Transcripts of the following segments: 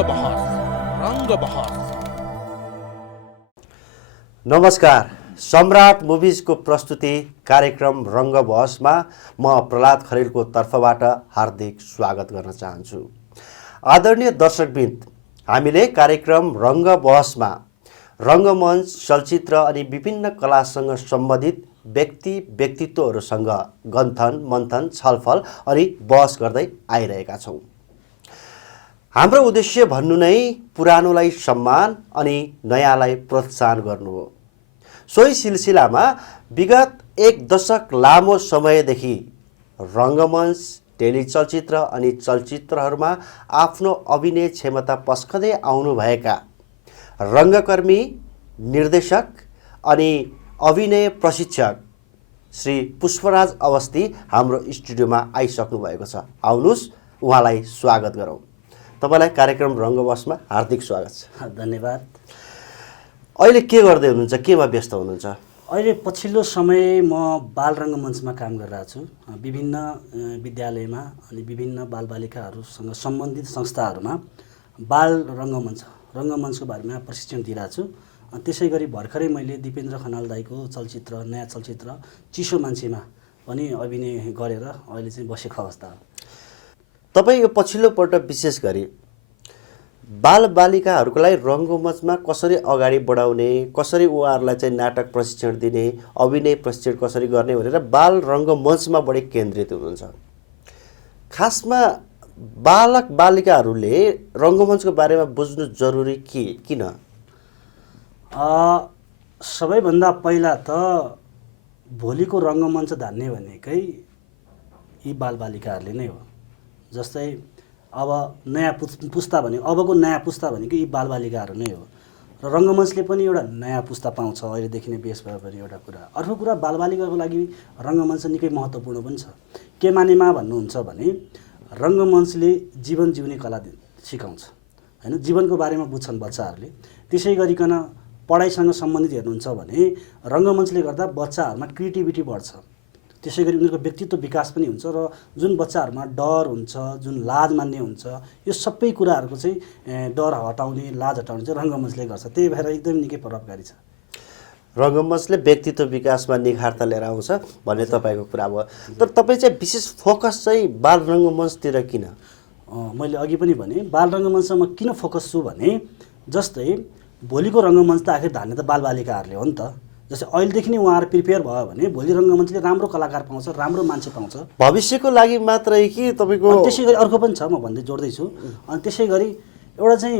रङ्गबहस। नमस्कार, सम्राट मुभिजको प्रस्तुति कार्यक्रम रङ्गबहसमा म प्रहलाद खरेलको तर्फबाट हार्दिक स्वागत गर्न चाहन्छु। आदरणीय दर्शकवृन्द, हामीले कार्यक्रम रङ्गबहसमा रङ्गमञ्च, चलचित्र अनि विभिन्न कलासँग सम्बन्धित व्यक्तित्वहरूसँग गन्थन, मन्थन, छलफल अनि बहस गर्दै आइरहेका छौँ। हाम्रो उद्देश्य भन्नु नै पुरानोलाई सम्मान अनि नयाँलाई प्रोत्साहन गर्नु हो। सोही सिलसिलामा विगत एक दशक लामो समयदेखि रङ्गमञ्च, टेलिचलचित्र अनि चलचित्रहरूमा आफ्नो अभिनय क्षमता पस्कँदै आउनुभएका रङ्गकर्मी, निर्देशक अनि अभिनय प्रशिक्षक श्री पुष्पराज अवस्थी हाम्रो स्टुडियोमा आइसक्नु भएको छ। आउनुहोस्, उहाँलाई स्वागत गरौँ। तपाईलाई कार्यक्रम रङ्गबहसमा हार्दिक स्वागत छ। धन्यवाद। अहिले के गर्दै हुनुहुन्छ? केमा व्यस्त हुनुहुन्छ? अहिले पछिल्लो समय म बाल रङ्गमञ्चमा काम गरिरहेको छु। विभिन्न विद्यालयमा अनि विभिन्न बालबालिकाहरूसँग सम्बन्धित संस्थाहरूमा बाल रङ्गमञ्चको बारेमा प्रशिक्षण दिइरहेको छु। त्यसै गरी भर्खरै मैले दिपेन्द्र खनाल दाईको नयाँ चलचित्र चिसो मान्छेमा पनि अभिनय गरेर अहिले चाहिँ बसेको अवस्था हो। तपाईँ यो पछिल्लो पल्ट विशेष गरी बालबालिकाहरूको लागि रङ्गमञ्चमा कसरी अगाडि बढाउने, कसरी उहाँहरूलाई चाहिँ नाटक प्रशिक्षण दिने, अभिनय प्रशिक्षण कसरी गर्ने भनेर बाल रङ्गमञ्चमा बढी केन्द्रित हुनुहुन्छ। खासमा बालक बालिकाहरूले रङ्गमञ्चको बारेमा बुझ्नु जरुरी किन? सबैभन्दा पहिला त भोलिको रङ्गमञ्च धान्ने भनेकै यी बालबालिकाहरूले नै हो। जस्तै अब नयाँ पुस्ता भने अबको नयाँ पुस्ता भनेको यी बालबालिकाहरू नै हो र रङ्गमञ्चले पनि एउटा नयाँ पुस्ता पाउँछ अहिलेदेखि नै बेस भयो भने एउटा कुरा। अर्को कुरा, बालबालिकाको लागि रङ्गमञ्च निकै महत्त्वपूर्ण पनि छ। के मानेमा भन्नुहुन्छ भने रङ्गमञ्चले जीवन जिउने कला सिकाउँछ, होइन? जीवनको बारेमा बुझ्छन् बच्चाहरूले। त्यसै गरिकन पढाइसँग सम्बन्धित हेर्नुहुन्छ भने रङ्गमञ्चले गर्दा बच्चाहरूमा क्रिएटिभिटी बढ्छ। त्यसै गरी उनीहरूको व्यक्तित्व विकास पनि हुन्छ र जुन बच्चाहरूमा डर हुन्छ, जुन लाज मान्ने हुन्छ, यो सबै कुराहरूको चाहिँ डर हटाउने, लाज हटाउने चाहिँ रङ्गमञ्चले गर्छ। त्यही भएर एकदम निकै प्रभावकारी छ। रङ्गमञ्चले व्यक्तित्व विकासमा निखारता लिएर आउँछ भन्ने तपाईँको कुरा भयो। तर तपाईँ चाहिँ विशेष फोकस चाहिँ बाल रङ्गमञ्चतिर किन? मैले अघि पनि भने बाल रङ्गमञ्चमा किन फोकस छु भने जस्तै भोलिको रङ्गमञ्च त आखिर धान्ने त बालबालिकाहरूले हो नि त। जस्तै अहिलेदेखि नै उहाँहरू प्रिपेयर भयो भने भोलि रङ्गमञ्चले राम्रो कलाकार पाउँछ, राम्रो मान्छे पाउँछ। भविष्यको लागि मात्रै कि तपाईँको? त्यसै गरी अर्को पनि छ, म भन्दै जोड्दैछु। अनि त्यसै गरी एउटा चाहिँ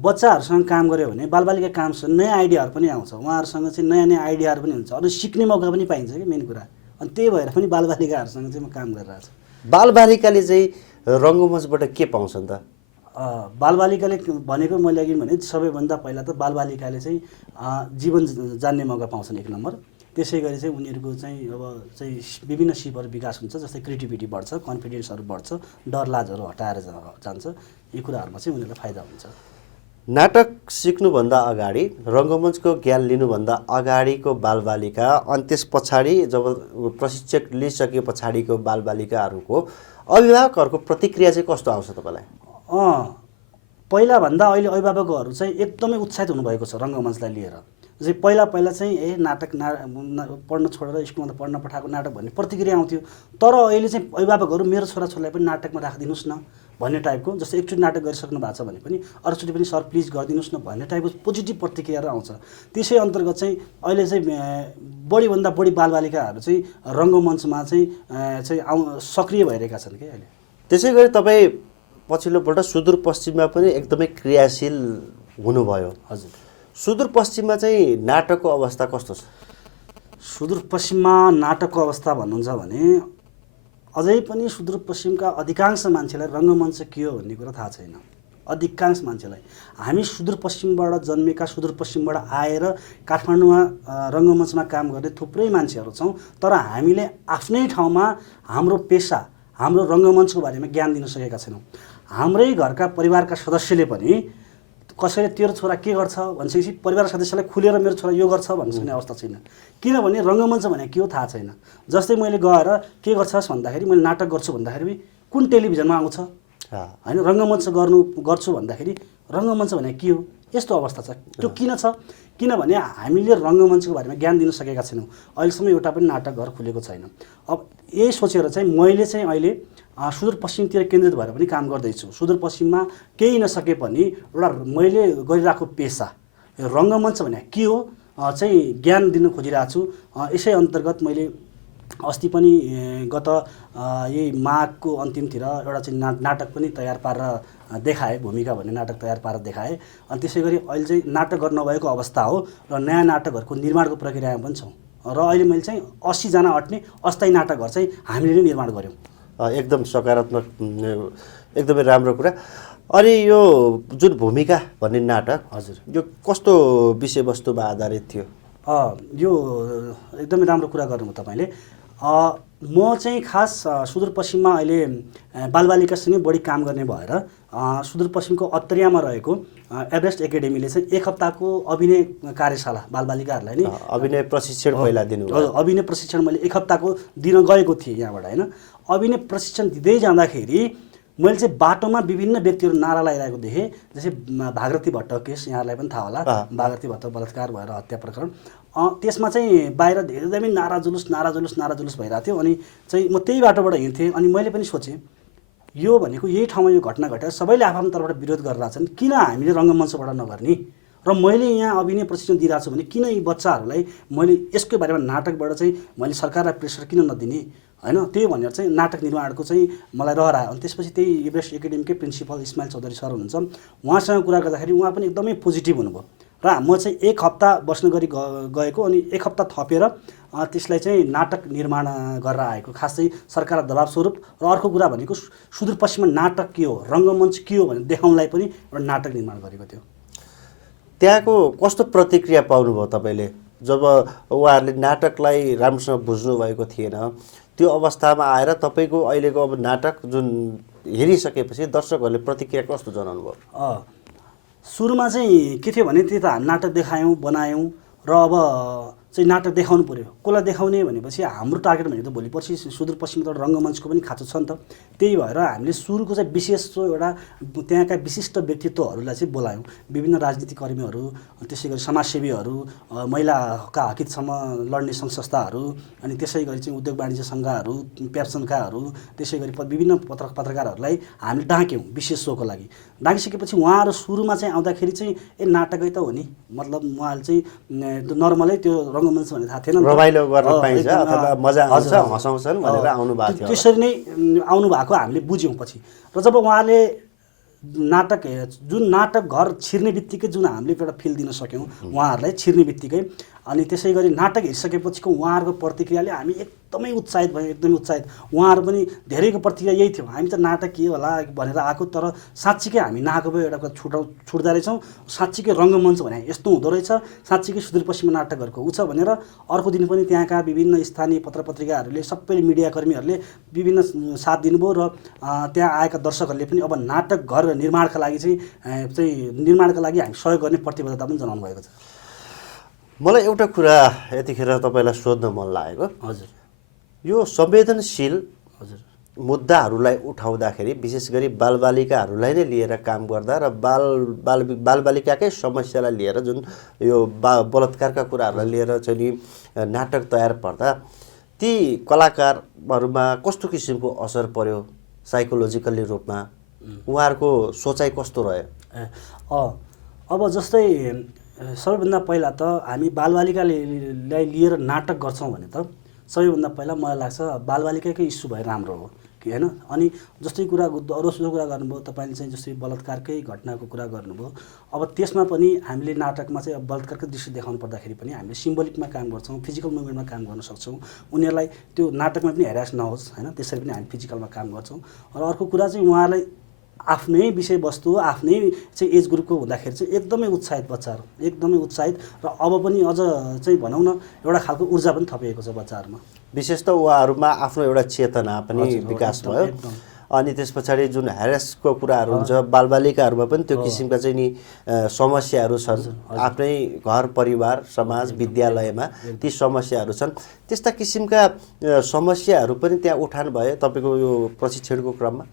बच्चाहरूसँग काम गऱ्यो भने बालबालिका कामसँग नयाँ आइडियाहरू पनि आउँछ। उहाँहरूसँग चाहिँ नयाँ नयाँ आइडियाहरू पनि हुन्छ, अरू सिक्ने मौका पनि पाइन्छ कि मेन कुरा। अनि त्यही भएर पनि बालबालिकाहरूसँग चाहिँ म काम गरिरहेको छु। बालबालिकाले चाहिँ रङ्गमञ्चबाट के पाउँछन् त? बालबालिकाले भनेको मैले अघि भने सबैभन्दा पहिला त बालबालिकाले चाहिँ जीवन जान्ने मौका पाउँछन्, एक नम्बर। त्यसै गरी चाहिँ उनीहरूको चाहिँ अब चाहिँ विभिन्न सिपहरू विकास हुन्छ। जस्तै क्रिएटिभिटी बढ्छ, कन्फिडेन्सहरू बढ्छ, डर लाजहरू हटाएर जान्छ। यी कुराहरूमा चाहिँ उनीहरूलाई फाइदा हुन्छ। नाटक सिक्नुभन्दा अगाडि, रङ्गमञ्चको ज्ञान लिनुभन्दा अगाडिको बालबालिका अनि त्यस पछाडि जब प्रशिक्षक लिइसके पछाडिको बालबालिकाहरूको अभिभावकहरूको प्रतिक्रिया चाहिँ कस्तो आउँछ तपाईँलाई? पहिलाभन्दा अहिले अभिभावकहरू चाहिँ एकदमै उत्साहित हुनुभएको छ रङ्गमञ्चलाई लिएर। जस्तै पहिला चाहिँ नाटक पढ्न छोडेर स्कुलमा त पढ्न पठाएको नाटक भन्ने प्रतिक्रिया आउँथ्यो। तर अहिले चाहिँ अभिभावकहरू मेरो छोराछोरीलाई पनि नाटकमा राखिदिनुहोस् न भन्ने टाइपको, जस्तै एकचोटि नाटक गरिसक्नु भएको छ भने पनि अर्कोचोटि पनि सर प्लिज गरिदिनुहोस् न भन्ने टाइपको पोजिटिभ प्रतिक्रियाहरू आउँछ। त्यसै अन्तर्गत चाहिँ अहिले चाहिँ बढीभन्दा बढी बालबालिकाहरू चाहिँ रङ्गमञ्चमा चाहिँ सक्रिय भइरहेका छन् कि अहिले। त्यसै गरी तपाईँ पछिल्लोपल्ट सुदूरपश्चिममा पनि एकदमै क्रियाशील हुनुभयो। हजुर, सुदूरपश्चिममा चाहिँ नाटकको अवस्था कस्तो छ? सुदूरपश्चिममा नाटकको अवस्था भन्नुहुन्छ भने अझै पनि सुदूरपश्चिमका अधिकांश मान्छेलाई रङ्गमञ्च के हो भन्ने कुरा थाहा छैन। अधिकांश मान्छेलाई हामी सुदूरपश्चिमबाट जन्मेका, सुदूरपश्चिमबाट आएर काठमाडौँमा रङ्गमञ्चमा काम गर्ने थुप्रै मान्छेहरू छौँ। तर हामीले आफ्नै ठाउँमा हाम्रो पेसा, हाम्रो रङ्गमञ्चको बारेमा ज्ञान दिन सकेका छैनौँ। हाम्रै घरका परिवारका सदस्यले पनि कसैले तेरो छोरा के गर्छ भनिसकेपछि परिवार सदस्यलाई खुलेर मेरो छोरा यो गर्छ भन्न सक्ने अवस्था छैन। किनभने रङ्गमञ्च भने के हो थाहा छैन। जस्तै मैले गएर के गर्छस् भन्दाखेरि मैले नाटक गर्छु भन्दाखेरि कुन टेलिभिजनमा आउँछ, होइन रङ्गमञ्च गर्छु भन्दाखेरि रङ्गमञ्च भने के हो यस्तो अवस्था छ। त्यो किन छ? किनभने हामीले रङ्गमञ्चको बारेमा ज्ञान दिन सकेका छैनौँ। अहिलेसम्म एउटा पनि नाटक घर खुलेको छैन। अब यही सोचेर चाहिँ मैले चाहिँ अहिले सुदूरपश्चिमतिर केन्द्रित भएर पनि काम गर्दैछु। सुदूरपश्चिममा केही नसके पनि एउटा मैले गरिरहेको पेसा रङ्गमञ्च भने के हो चाहिँ ज्ञान दिन खोजिरहेको छु। यसै अन्तर्गत मैले अस्ति पनि गत यही माघको अन्तिमतिर एउटा चाहिँ नाटक पनि तयार पारेर देखाएँ। भूमिका भन्ने नाटक तयार पारेर देखाएँ। अनि त्यसै गरी अहिले चाहिँ नाटक गर्न नभएको अवस्था हो र नयाँ नाटकहरूको निर्माणको प्रक्रियामा पनि छौँ र अहिले मैले चाहिँ 80 जना अट्ने अस्थायी नाटकघर चाहिँ हामीले नै निर्माण गऱ्यौँ। एकदम सकारात्मक, एकदमै राम्रो कुरा। अनि यो जुन भूमिका भन्ने नाटक हजुर यो कस्तो विषयवस्तुमा आधारित थियो? यो एकदमै राम्रो कुरा गर्नुभयो तपाईँले। म चाहिँ खास सुदूरपश्चिममा अहिले बालबालिकासँगै बढी काम गर्ने भएर सुदूरपश्चिमको अत्तरियामा रहेको एभरेस्ट एकाडेमीले चाहिँ 1 हप्ताको अभिनय कार्यशाला बालबालिकाहरूलाई नै अभिनय प्रशिक्षण पहिला दिनुभयो। अभिनय प्रशिक्षण मैले 1 हप्ताको दिन गएको थिएँ यहाँबाट होइन। अभिनय प्रशिक्षण दिँदै जाँदाखेरि मैले चाहिँ बाटोमा विभिन्न व्यक्तिहरू नारा लगाइरहेको देखेँ। जस्तै भागरथी भट्ट केस यहाँहरूलाई पनि थाहा होला, भागरथी भट्ट बलात्कार भएर हत्या प्रकरण। त्यसमा चाहिँ बाहिर धेरै नारा जुलुस भइरहेको थियो। अनि चाहिँ म त्यही बाटोबाट हिँड्थेँ। अनि मैले पनि सोचेँ यो भनेको यही ठाउँमा यो घटना घटेर सबैले आफ्नो तर्फबाट विरोध गरिरहेछन्, किन हामीले रङ्गमञ्चबाट नगर्ने? र मैले यहाँ अभिनय प्रशिक्षण दिइरहेको छु भने किन यी बच्चाहरूलाई मैले यसको बारेमा नाटकबाट चाहिँ मैले सरकारलाई प्रेसर किन नदिने होइन? त्यही भनेर चाहिँ नाटक निर्माणको चाहिँ मलाई रहर आयो। अनि त्यसपछि त्यही एभरेस्ट एकाडेमीकै प्रिन्सिपल इस्माइल चौधरी सर हुनुहुन्छ, उहाँसँग कुरा गर्दाखेरि उहाँ पनि एकदमै पोजिटिभ हुनुभयो र म चाहिँ 1 हप्ता बस्न गरी गएको। अनि 1 हप्ता थपेर त्यसलाई चाहिँ नाटक निर्माण गरेर आएको, खास चाहिँ सरकार दबाब स्वरूप। र अर्को कुरा भनेको सुदूरपश्चिममा नाटक के हो, रङ्गमञ्च के हो भनेर देखाउनलाई पनि एउटा नाटक निर्माण गरेको थियो। त्यहाँको कस्तो प्रतिक्रिया पाउनुभयो तपाईँले जब उहाँहरूले नाटकलाई राम्रोसँग बुझ्नुभएको थिएन? त्यो अवस्थामा आएर तपाईँको अहिलेको अब नाटक जुन हेरिसकेपछि दर्शकहरूले प्रतिक्रिया कस्तो जनाउनु भयो? सुरुमा चाहिँ के थियो भने त्यही त हामी नाटक देखायौँ, बनायौँ र अब चाहिँ नाटक देखाउनु पऱ्यो। कसलाई देखाउने भनेपछि हाम्रो टार्गेट भनेको त भोलि पर्सि सुदूरपश्चिममा त रङ्गमञ्चको पनि खाँचो छ नि त। त्यही भएर हामीले सुरुको चाहिँ विशेष एउटा त्यहाँका विशिष्ट व्यक्तित्वहरूलाई चाहिँ बोलायौँ। विभिन्न राजनीतिक कर्मीहरू, त्यसै गरी समाजसेवीहरू, महिलाका हकहितसम्म लड्ने सङ्घ संस्थाहरू, अनि त्यसै गरी चाहिँ उद्योग वाणिज्य सङ्घहरू, पेप्सनकाहरू, त्यसै गरी विभिन्न पत्रकारहरूलाई हामीले डाक्यौँ विशेष सोको लागि। डाकिसकेपछि उहाँहरू सुरुमा चाहिँ आउँदाखेरि चाहिँ नाटकै त हो नि, मतलब उहाँले चाहिँ नर्मलै त्यो रङ्गमञ्च भन्ने थाहा थिएन, रमाइलो गर्न पाइन्छ अथवा मजा आउँछ, हँसाउँछन् भनेर आउनु भएको थियो। त्यसरी नै आउनु भएको हामीले बुझ्यौँ पछि। र जब उहाँले नाटक जुन नाटक घर छिर्ने बित्तिकै जुन हामीले एउटा फिल दिन सक्यौँ उहाँहरूलाई छिर्ने बित्तिकै, अनि त्यसै गरी नाटक हेरिसकेपछिको उहाँहरूको प्रतिक्रियाले हामी एकदमै उत्साहित भयौँ, एकदमै उत्साहित। उहाँहरू पनि धेरैको प्रतिक्रिया यही थियो, हामी त नाटक के होला भनेर आएको, तर साँच्चीकै हामी नआएको भए एउटा छुट्दा रहेछौँ। साँच्चीकै रङ्गमञ्च भने यस्तो हुँदो रहेछ, साँच्चीकै सुदूरपश्चिममा नाटकहरूको ऊ छ भनेर। अर्को दिन पनि त्यहाँका विभिन्न स्थानीय पत्रपत्रिकाहरूले, सबैले, मिडियाकर्मीहरूले विभिन्न साथ दिनुभयो र त्यहाँ आएका दर्शकहरूले पनि अब नाटक घर निर्माणका लागि निर्माणका लागि हामी सहयोग गर्ने प्रतिबद्धता पनि जनाउनु भएको छ। मलाई एउटा कुरा यतिखेर तपाईँलाई सोध्न मन लागेको। हजुर, यो संवेदनशील हजुर, मुद्दाहरूलाई उठाउँदाखेरि विशेष गरी बालबालिकाहरूलाई नै लिएर काम गर्दा र बालबालिकाकै समस्यालाई लिएर जुन यो बलात्कारका कुराहरूलाई लिएर चाहिँ नि नाटक तयार पार्दा ती कलाकारहरूमा कस्तो किसिमको असर पर्यो साइकोलोजिकल्ली रूपमा? उहाँहरूको सोचाइ कस्तो रह्यो? अब जस्तै सबैभन्दा पहिला त हामी बालबालिकालाई लिएर नाटक गर्छौँ भने त सबैभन्दा पहिला मलाई लाग्छ बालबालिकाकै इस्यु भए राम्रो हो कि होइन। अनि जस्तै कुरा अरू कुरा गर्नुभयो तपाईँले, चाहिँ जस्तै बलात्कारकै घटनाको कुरा गर्नुभयो। अब त्यसमा पनि हामीले नाटकमा चाहिँ अब बलात्कारकै दृश्य देखाउनु पर्दाखेरि पनि हामीले सिम्बोलिकमा काम गर्छौँ, फिजिकल मुभमेन्टमा काम गर्न सक्छौँ। उनीहरूलाई त्यो नाटकमा पनि हेरास नहोस् होइन, त्यसरी पनि हामी फिजिकलमा काम गर्छौँ। र अर्को कुरा चाहिँ उहाँहरूलाई आफ्नै विषयवस्तु, आफ्नै चाहिँ एज ग्रुपको हुँदाखेरि चाहिँ एकदमै उत्साहित बच्चाहरू, एकदमै उत्साहित। र अब पनि अझ चाहिँ भनौँ न एउटा खालको ऊर्जा पनि थपिएको छ बच्चाहरूमा। विशेष त उहाँहरूमा आफ्नो एउटा चेतना पनि विकास भयो। अनि त्यस पछाडि जुन ह्यारेसको कुराहरू हुन्छ बालबालिकाहरूमा पनि त्यो किसिमका चाहिँ नि समस्याहरू छन्। आफ्नै घर परिवार समाज विद्यालयमा ती समस्याहरू छन्। त्यस्ता किसिमका समस्याहरू पनि त्यहाँ उठान भए तपाईँको यो प्रशिक्षणको क्रममा?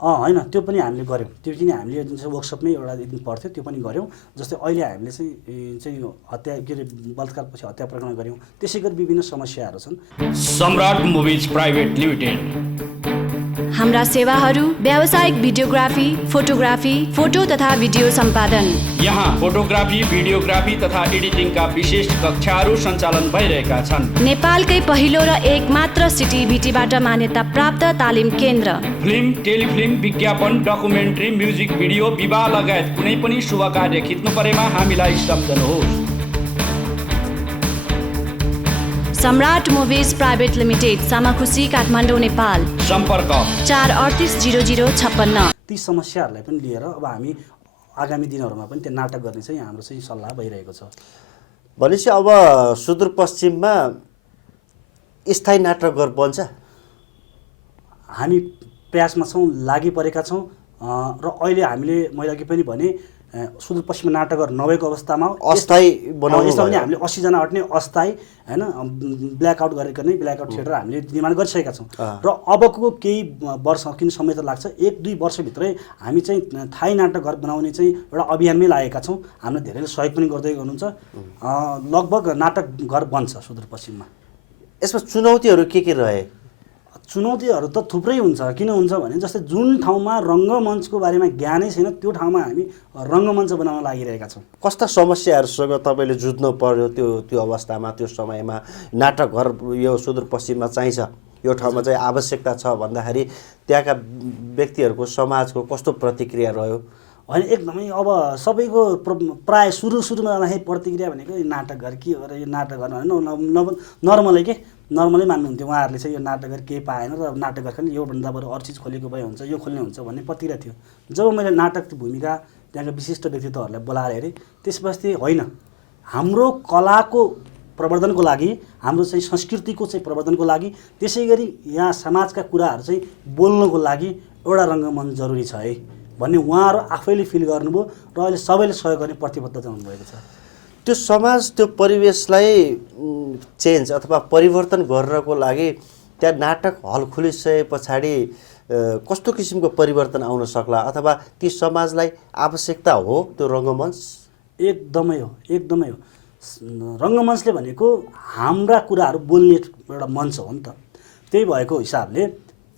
होइन त्यो पनि हामीले गऱ्यौँ, त्यो पनि हामीले जुन चाहिँ वर्कसपमै एउटा दिन पर्थ्यो त्यो पनि गऱ्यौँ। जस्तै अहिले हामीले चाहिँ हत्या के अरे बलात्कारपछि हत्या प्रकरण गऱ्यौँ। त्यसै गरी विभिन्न समस्याहरू छन्। सम्राट मुभिज प्राइभेट लिमिटेड। हाम्रा सेवाहरू व्यावसायिक भिडियोग्राफी, फोटोग्राफी, फोटो तथा भिडियो सम्पादन। यहाँ फोटोग्राफी, भिडियोग्राफी तथा एडिटिङका विशेष कक्षाहरू सञ्चालन भइरहेका छन्। नेपालकै पहिलो र एकमात्र सिटिभिटीबाट मान्यता प्राप्त तालिम केन्द्र। फिल्म, टेलिफिल्म, विज्ञापन, डकुमेन्ट्री, म्युजिक भिडियो, विवाह लगायत कुनै पनि शुभ कार्य खिच्नु परेमा हामीलाई सम्झनुहोस्। Samrat movies private limited, Samakhusi, Kathmandu, Nepal. सम्पर्क 4380056। ती समस्याहरूलाई पनि लिएर अब हामी आगामी दिनहरूमा पनि त्यो नाटक गर्ने चाहिँ हाम्रो चाहिँ सल्लाह भइरहेको छ। भनेपछि अब सुदूरपश्चिममा स्थायी नाटकघर बन्छ? हामी प्रयासमा छौँ, लागि परेका छौँ र अहिले हामीले मैले अघि पनि भने सुदूरपश्चिममा नाटकघर नभएको अवस्थामा अस्थायी बनाउनु यसमा पनि हामीले 80 जना अट्ने अस्थायी होइन ब्ल्याकआउट गरेको नै ब्ल्याकआउट थिएटर हामीले निर्माण गरिसकेका छौँ र अबको केही वर्ष किन समय त लाग्छ, 1-2 वर्षभित्रै हामी चाहिँ थाई नाटकघर बनाउने चाहिँ एउटा अभियानमै लागेका छौँ। हामीलाई धेरैले सहयोग पनि गर्दै हुनुहुन्छ। लगभग नाटकघर बन्छ सुदूरपश्चिममा। यसमा चुनौतीहरू के रहे? चुनौतीहरू त थुप्रै हुन्छ। किन हुन्छ भने जस्तै जुन ठाउँमा रङ्गमञ्चको बारेमा ज्ञानै छैन त्यो ठाउँमा हामी रङ्गमञ्च बनाउन लागिरहेका छौँ। कस्ता समस्याहरूसँग तपाईँले जुझ्नु पर्यो त्यो अवस्थामा, त्यो समयमा? नाटकघर यो सुदूरपश्चिममा चाहिन्छ, यो ठाउँमा चाहिँ आवश्यकता छ भन्दाखेरि त्यहाँका व्यक्तिहरूको, समाजको कस्तो प्रतिक्रिया रह्यो? होइन, एकदमै अब सबैको प्राय सुरुमा जाँदाखेरि प्रतिक्रिया भनेको यो नाटकघर के हो र यो नाटकघर होइन नर्मलै नर्मलै मान्नुहुन्थ्यो उहाँहरूले चाहिँ यो नाटकघर केही पाएन र नाटकघर खालि योभन्दा बरु अरू चिज खोलेको भए हुन्छ, यो खोल्ने हुन्छ भन्ने प्रतिक्रिया थियो। जब मैले नाटक भूमिका त्यहाँका विशिष्ट व्यक्तित्वहरूलाई बोलाएर हेरेँ त्यसपछि होइन, हाम्रो कलाको प्रवर्धनको लागि, हाम्रो चाहिँ संस्कृतिको चाहिँ प्रवर्धनको लागि, त्यसै गरी यहाँ समाजका कुराहरू चाहिँ बोल्नको लागि एउटा रङ्गमञ्च जरुरी छ है भन्ने उहाँहरू आफैले फिल गर्नुभयो र अहिले सबैले सहयोग गर्ने प्रतिबद्ध जनाउनु भएको छ। त्यो समाज, त्यो परिवेशलाई चेन्ज अथवा परिवर्तन गर्नको लागि त्यहाँ नाटक हल खुलिसके पछाडि कस्तो किसिमको परिवर्तन आउन सक्ला अथवा ती समाजलाई आवश्यकता हो त्यो रङ्गमञ्च? एकदमै हो, एकदमै हो। रङ्गमञ्चले भनेको हाम्रा कुराहरू बोल्ने एउटा मञ्च हो नि त। त्यही भएको हिसाबले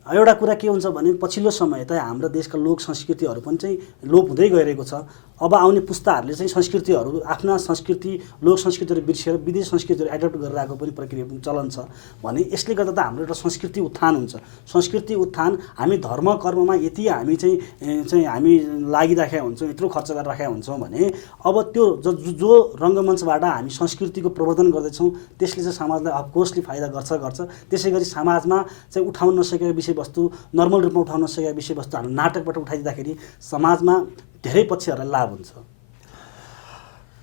एउटा कुरा के हुन्छ भने पछिल्लो समय त हाम्रो देशका लोक संस्कृतिहरू पनि चाहिँ लोप हुँदै गइरहेको छ। अब आउने पुस्ताहरूले चाहिँ संस्कृतिहरू, आफ्ना संस्कृति, लोक संस्कृतिहरू बिर्सेर विदेशी संस्कृतिहरू एडप्ट गरेर आएको पनि प्रक्रिया चलन छ भने यसले गर्दा त हाम्रो एउटा संस्कृति उत्थान हुन्छ। संस्कृति उत्थान, हामी धर्म कर्ममा यति हामी चाहिँ हामी लागिराखेका हुन्छौँ, यत्रो खर्च गरेर राखेका हुन्छौँ भने अब त्यो जो रङ्गमञ्चबाट हामी संस्कृतिको प्रवर्धन गर्दैछौँ त्यसले चाहिँ समाजलाई अफकोर्सली फाइदा गर्छ। त्यसै गरी समाजमा चाहिँ उठाउन नसकेको विषयवस्तु, नर्मल रूपमा उठाउन नसकेका विषयवस्तु हाम्रो नाटकबाट उठाइदिँदाखेरि समाजमा धेरै पक्षहरूलाई लाभ हुन्छ।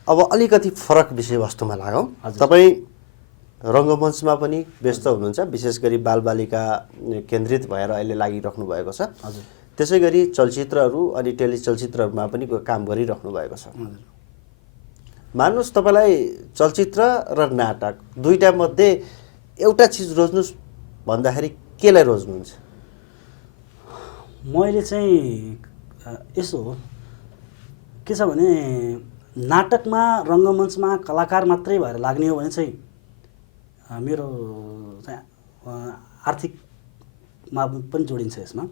अब अलिकति फरक विषयवस्तुमा लागौँ। तपाईँ रङ्गमञ्चमा पनि व्यस्त हुनुहुन्छ, विशेष गरी बालबालिका केन्द्रित भएर अहिले लागिराख्नु भएको छ। हजुर। त्यसै गरी चलचित्रहरू अनि टेलिचलचित्रहरूमा पनि काम गरिराख्नु भएको छ। मान्नुहोस् तपाईँलाई चलचित्र र नाटक दुईटा मध्ये एउटा चिज रोज्नुहोस् भन्दाखेरि केलाई रोज्नुहुन्छ? मैले चाहिँ यसो हो, के छ भने नाटकमा, रङ्गमञ्चमा कलाकार मात्रै भएर लाग्ने हो भने चाहिँ मेरो चाहिँ आर्थिकमा पनि जोडिन्छ। यसमा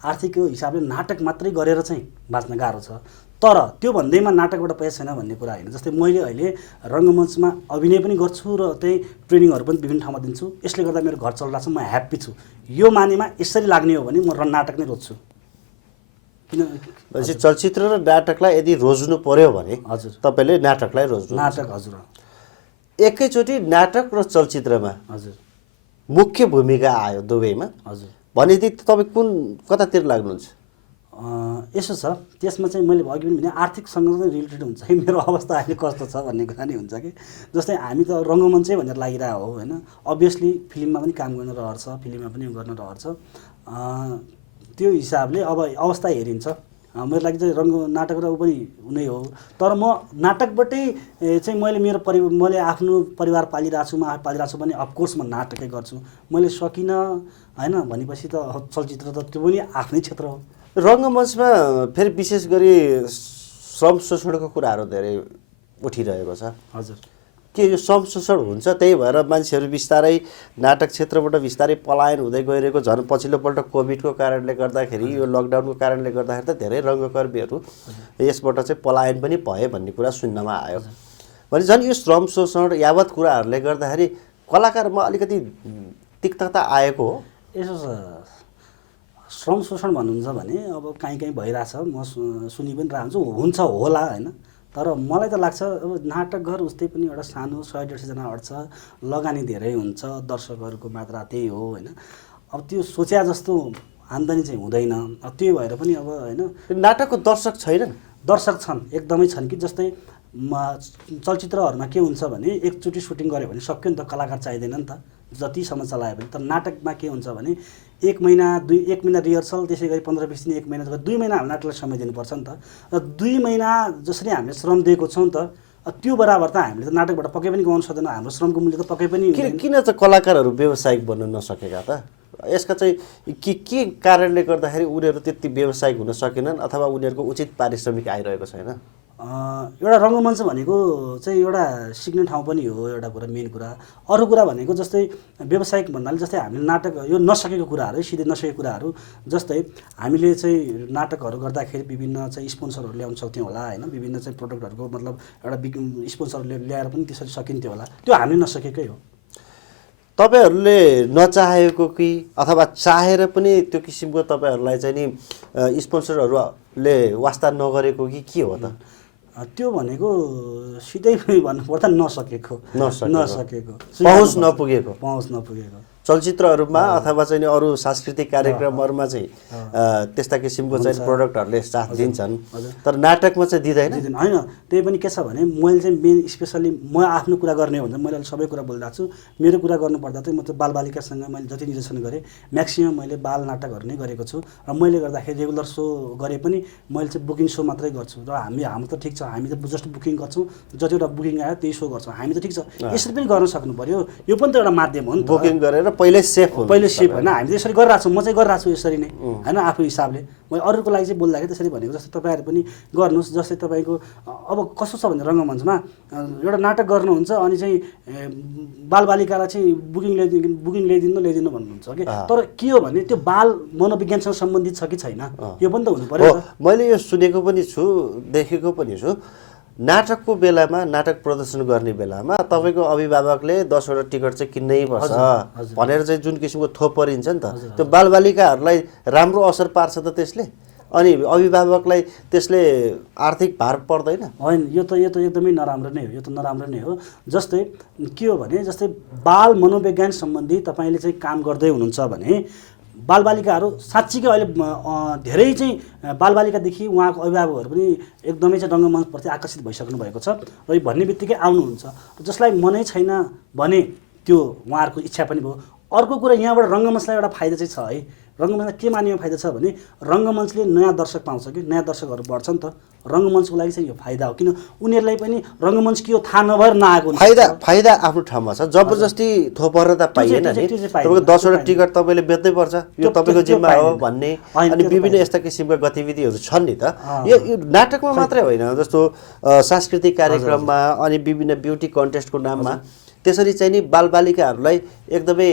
आर्थिकको हिसाबले नाटक मात्रै गरेर चाहिँ बाँच्न गाह्रो छ। तर त्यो भन्दैमा नाटकबाट पैसा छैन भन्ने कुरा होइन। जस्तै मैले अहिले रङ्गमञ्चमा अभिनय पनि गर्छु र त्यही ट्रेनिङहरू पनि विभिन्न ठाउँमा दिन्छु। यसले गर्दा मेरो घर चलिरहेको छ, म ह्याप्पी छु। यो मानेमा यसरी लाग्ने हो भने म नाटक नै रोज्छु। भनेपछि चलचित्र र नाटकलाई यदि रोज्नु पर्यो भने हजुर तपाईँले नाटकलाई रोज्नु? नाटक, हजुर। एकैचोटि नाटक र चलचित्रमा हजुर मुख्य भूमिका आयो दुवैमा, हजुर, भनेदेखि तपाईँ कतातिर लाग्नुहुन्छ? यसो छ, त्यसमा चाहिँ मैले अघि पनि भने आर्थिकसँग चाहिँ रिलेटेड हुन्छ कि मेरो अवस्था अहिले कस्तो छ भन्ने कुरा नि हुन्छ कि। जस्तै हामी त रङ्गमञ्चै भनेर लागिरहेको हो होइन, अभियसली फिल्ममा पनि काम गर्न रहर छ, फिल्ममा पनि गर्न रहर छ। त्यो हिसाबले अब अवस्था हेरिन्छ। मेरो लागि चाहिँ नाटक र पनि हुनै हो। तर म नाटकबाटै चाहिँ मैले आफ्नो परिवार पालिरहेको छु, म आफू पालिरहेको छु भने अफकोर्स म नाटकै गर्छु। मैले सकिनँ होइन भनेपछि त चलचित्र त त्यो पनि आफ्नै क्षेत्र हो। रङ्गमञ्चमा फेरि विशेष गरी श्रम शोषणको कुराहरू धेरै उठिरहेको छ। हजुर, के यो श्रम शोषण हुन्छ त्यही भएर मान्छेहरू बिस्तारै नाटक क्षेत्रबाट बिस्तारै पलायन हुँदै गइरहेको, झन् पछिल्लोपल्ट कोभिडको कारणले गर्दाखेरि यो लकडाउनको कारणले गर्दाखेरि त धेरै रङ्गकर्मीहरू यसबाट चाहिँ पलायन पनि भए भन्ने कुरा सुन्नमा आयो। भने झन् यो श्रम शोषण यावत कुराहरूले गर्दाखेरि कलाकारमा अलिकति तिक्तता आएको हो। यसो श्रम शोषण भन्नुहुन्छ भने अब कहीँ भइरहेछ, म सुनि पनि रहन्छु, हुन्छ होला होइन। तर मलाई त लाग्छ अब नाटक घर उस्तै पनि एउटा सानो 100-150 जना अट्छ, लगानी धेरै हुन्छ, दर्शकहरूको मात्रा त्यही हो होइन। अब त्यो सोच्या जस्तो आम्दानी चाहिँ हुँदैन। अब त्यो भएर पनि अब होइन, नाटकको दर्शक छैनन्? दर्शक छन्, एकदमै छन् कि जस्तै चलचित्रहरूमा के हुन्छ भने एकचोटि सुटिङ गऱ्यो भने सक्यो नि त, कलाकार चाहिँदैन नि त जतिसम्म चलायो भने। तर नाटकमा के हुन्छ भने 1 महिना 1 महिना रिहर्सल, त्यसै गरी 15-20 दिन, 1 महिना, 2 महिना हामीले नाटकलाई समय दिनुपर्छ नि त। र 2 महिना जसरी हामीले श्रम दिएको छौँ नि त, त्यो बराबर त हामीले त नाटकबाट पक्कै पनि कमाउन सक्दैन। हाम्रो श्रमको मूल्य त पक्कै पनि किन त कलाकारहरू व्यावसायिक बन्न नसकेका त? यसका चाहिँ के कारणले गर्दाखेरि उनीहरू त्यति व्यावसायिक हुन सकेनन् अथवा उनीहरूको उचित पारिश्रमिक आइरहेको छैन? एउटा रङ्गमञ्च भनेको चाहिँ एउटा सिक्ने ठाउँ पनि हो, एउटा कुरा मेन कुरा। अरू कुरा भनेको जस्तै व्यावसायिक भन्नाले जस्तै हामीले नाटक यो नसकेको कुराहरू, सिधै नसकेको कुराहरू, जस्तै हामीले चाहिँ नाटकहरू गर्दाखेरि विभिन्न चाहिँ स्पोन्सरहरू ल्याउन सक्थ्यौँ होला होइन, विभिन्न चाहिँ प्रोडक्टहरूको मतलब एउटा स्पोन्सरले ल्याएर पनि त्यसरी सकिन्थ्यो होला, त्यो हामीले नसकेकै हो। तपाईँहरूले नचाहेको कि अथवा चाहेर पनि त्यो किसिमको तपाईँहरूलाई चाहिँ नि स्पोन्सरहरूले वास्ता नगरेको कि के हो त? त्यो भनेको सिधै भन्नुपर्दा नसकेको, पहुँच नपुगेको चलचित्रहरूमा अथवा चाहिँ अरू सांस्कृतिक कार्यक्रमहरूमा चाहिँ त्यस्ता किसिमको चाहिँ प्रोडक्टहरूले साथ दिन्छन्, तर नाटकमा चाहिँ दिँदैन होइन। त्यही पनि के छ भने मैले चाहिँ मेन स्पेसली म आफ्नो कुरा गर्ने हो भने मैले सबै कुरा बोलिरहेको छु। मेरो कुरा गर्नुपर्दा चाहिँ म चाहिँ बालबालिकासँग मैले जति निर्देशन गरेँ म्याक्सिमम् मैले बाल नाटकहरू नै गरेको छु। र मैले गर्दाखेरि रेगुलर सो गरे पनि मैले चाहिँ बुकिङ सो मात्रै गर्छु। र हाम्रो त ठिक छ, हामी त जस्ट बुकिङ गर्छौँ, जतिवटा बुकिङ आयो त्यही सो गर्छौँ, हामी त ठिक छ। यसरी पनि गर्न सक्नु पऱ्यो, यो पनि त एउटा माध्यम हो नि त। बुकिङ गरेर पहिले सेफ होइन, हामी चाहिँ यसरी गरिरहेको छौँ, म चाहिँ गरिरहेको छु यसरी नै होइन, आफ्नो हिसाबले। मैले अरूको लागि चाहिँ बोल्दाखेरि त्यसरी भनेको जस्तै तपाईँहरू पनि गर्नुहोस्। जस्तै तपाईँको अब कस्तो छ भने रङ्गमञ्चमा एउटा नाटक गर्नुहुन्छ अनि चाहिँ बालबालिकालाई चाहिँ बुकिङ ल्याइदिनु भन्नुहुन्छ कि, तर के हो भने त्यो बाल मनोविज्ञानसँग सम्बन्धित छ कि छैन, यो पनि त हुनु पर्यो। मैले यो सुनेको पनि छु, देखेको पनि छु। नाटकको बेलामा, नाटक प्रदर्शन गर्ने बेलामा तपाईँको अभिभावकले 10वटा टिकट चाहिँ किन्नै पर्छ भनेर चाहिँ जुन किसिमको थोप परिन्छ नि त, त्यो बालबालिकाहरूलाई राम्रो असर पार्छ त त्यसले? अनि अभिभावकलाई त्यसले आर्थिक भार पर्दैन? होइन, यो त एकदमै नराम्रो नै हो, यो त नराम्रो नै हो। जस्तै के हो भने जस्तै बाल मनोविज्ञान सम्बन्धी तपाईँले चाहिँ काम गर्दै हुनुहुन्छ भने बालबालिकाहरू साँच्चीकै अहिले धेरै चाहिँ बालबालिकादेखि उहाँको अभिभावकहरू पनि एकदमै चाहिँ रङ्गमञ्चप्रति आकर्षित भइसक्नु भएको छ। र यो भन्ने बित्तिकै आउनुहुन्छ, जसलाई मनै छैन भने त्यो उहाँहरूको इच्छा पनि भयो। अर्को कुरा यहाँबाट रङ्गमञ्चलाई एउटा फाइदा चाहिँ छ है। रङ्गमञ्चलाई के मान्ने फाइदा छ भने रङ्गमञ्चले नयाँ दर्शक पाउँछ कि, नयाँ दर्शकहरू बढ्छ नि त। रङ्गमञ्चको लागि चाहिँ यो फाइदा हो, किन उनीहरूलाई पनि रङ्गमञ्च के हो थाहा नभएर नआएको। फाइदा आफ्नो ठाउँमा छ, जबरजस्ती थोपर त पाइएन नि। तपाईँको 10वटा टिकट तपाईँले बेच्दै पर्छ, यो तपाईँको जिम्मा हो भन्ने अनि विभिन्न यस्ता किसिमका गतिविधिहरू छन् नि त। यो नाटकमा मात्रै होइन, जस्तो सांस्कृतिक कार्यक्रममा अनि विभिन्न ब्युटी कन्टेस्टको नाममा त्यसरी चाहिँ नि बालबालिकाहरूलाई एकदमै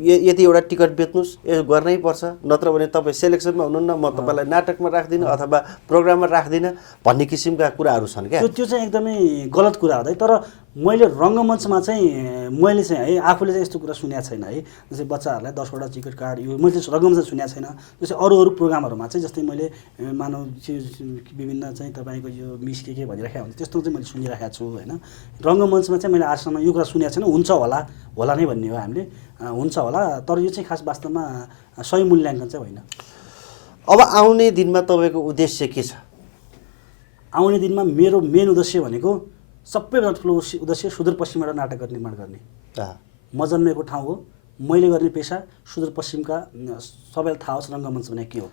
यति एउटा टिकट बेच्नुहोस्, यो गर्नै पर्छ, नत्र भने तपाईँ सेलेक्सनमा हुनुहुन्न, म तपाईँलाई नाटकमा राख्दिनँ अथवा प्रोग्राममा राख्दिनँ भन्ने किसिमका कुराहरू छन् क्या। त्यो चाहिँ एकदमै गलत कुरा हो। तर मैले रङ्गमञ्चमा चाहिँ मैले चाहिँ है आफूले चाहिँ यस्तो कुरा सुनेको छैन है। जस्तै बच्चाहरूलाई 10वटा टिकट कार्ड यो मैले चाहिँ रङ्गमञ्चमा सुनेको छैन। जस्तै अरू प्रोग्रामहरूमा चाहिँ जस्तै मैले मानव विभिन्न चाहिँ तपाईँको यो मिस के भनिराखेको हुन्छ त्यस्तो चाहिँ मैले सुनिराखेको छु होइन। रङ्गमञ्चमा चाहिँ मैले आजसम्म यो कुरा सुनेको छैन। हुन्छ होला नै भन्ने हो हामीले, हुन्छ होला, तर यो चाहिँ खास वास्तवमा सही मूल्याङ्कन चाहिँ होइन। अब आउने दिनमा तपाईँको उद्देश्य के छ? आउने दिनमा मेरो मेन उद्देश्य भनेको सबैभन्दा ठुलो उद्देश्य सुदूरपश्चिमबाट नाटक निर्माण गर्ने। म जन्मेको ठाउँ हो, मैले गर्ने पेसा सुदूरपश्चिमका सबैलाई थाहा होस् रङ्गमञ्च भने के हो।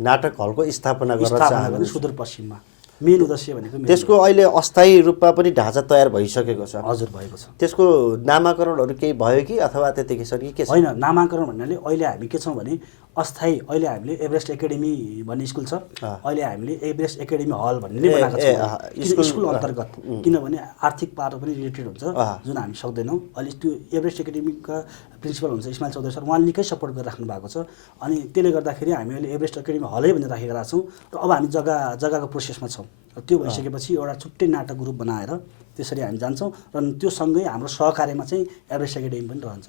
नाटक हलको स्थापना गर्न सुदूरपश्चिममा मेन उद्देश्य भनेको त्यसको अहिले अस्थायी रूपमा पनि ढाँचा तयार भइसकेको छ। हजुर, भएको छ। त्यसको नामाकरणहरू केही भयो कि अथवा त्यतिकै छ कि के छ? होइन, नामाकरण भन्नाले अहिले हामी के छौँ भने अस्थायी अहिले हामीले एभरेस्ट एकाडेमी भन्ने स्कुल छ, अहिले हामीले एभरेस्ट एकाडेमी हल भन्ने नै बनाएको छौँ स्कुल अन्तर्गत, किनभने आर्थिक पाटो पनि रिलेटेड हुन्छ जुन हामी सक्दैनौँ। अहिले त्यो एभरेस्ट एकाडेमीका प्रिन्सिपल हुन्छ इस्माइल चौधरी सर, उहाँले निकै सपोर्ट गरिराख्नु भएको छ। अनि त्यसले गर्दाखेरि हामी अहिले एभरेस्ट एकाडेमी हलै भनेर राखेका छौँ र अब हामी जग्गाको प्रोसेसमा छौँ। त्यो भइसकेपछि एउटा छुट्टै नाटक ग्रुप बनाएर त्यसरी हामी जान्छौँ र त्यो सँगै हाम्रो सहकार्यमा चाहिँ एभरेस्ट एकाडेमी पनि रहन्छ।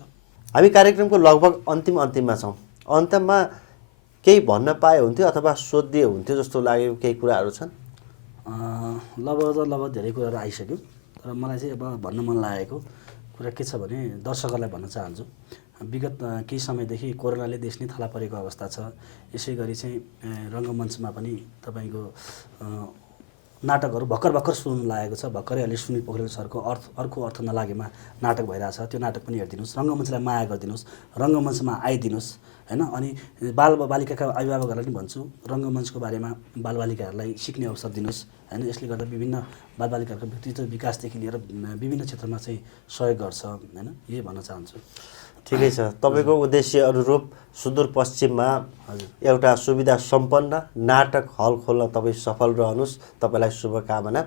हामी कार्यक्रमको लगभग अन्तिममा छौँ। अन्तमा केही भन्न पाए हुन्थ्यो अथवा सोधिदिए हुन्थ्यो जस्तो लागेको केही कुराहरू छन्? लगभग धेरै कुराहरू आइसक्यो, तर मलाई चाहिँ अब भन्न मन लागेको कुरा के छ भने दर्शकहरूलाई भन्न चाहन्छु, विगत केही समयदेखि कोरोनाले देश नै थला परेको अवस्था छ। यसै गरी चाहिँ रङ्गमञ्चमा पनि तपाईँको नाटकहरू भर्खर सुन्नु लागेको छ। भर्खरै अहिले सुनिल पोखरेल सरको अर्को अर्थ नलागेमा नाटक भइरहेछ, त्यो नाटक पनि हेरिदिनुहोस्, रङ्गमञ्चलाई माया गरिदिनुहोस्, रङ्गमञ्चमा आइदिनुहोस् हैन। अनि बालबालिकाका अभिभावकहरूलाई पनि भन्छु, रङ्गमञ्चको बारेमा बालबालिकाहरूलाई सिक्ने अवसर दिनुहोस् हैन। यसले गर्दा विभिन्न बालबालिकाहरूको व्यक्तित्व विकासदेखि लिएर विभिन्न क्षेत्रमा चाहिँ सहयोग गर्छ हैन, यही भन्न चाहन्छु। ठिकै छ, तपाईँको उद्देश्य अनुरूप सुदूरपश्चिममा एउटा सुविधा सम्पन्न नाटक हल खोल्न तपाईँ सफल रहनुहोस्। तपाईँलाई शुभकामना,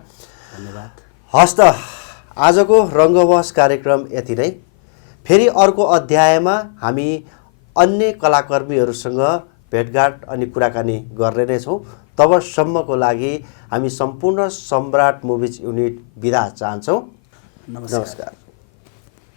धन्यवाद। हस् त, आजको रङ्गवश कार्यक्रम यति नै। फेरि अर्को अध्यायमा हामी अन्य कलाकर्मीहरूसँग भेटघाट अनि कुराकानी गर्ने नै छौँ। तबसम्मको लागि हामी सम्पूर्ण सम्राट मुभिज युनिट बिदा चाहन्छौँ। नमस्कार।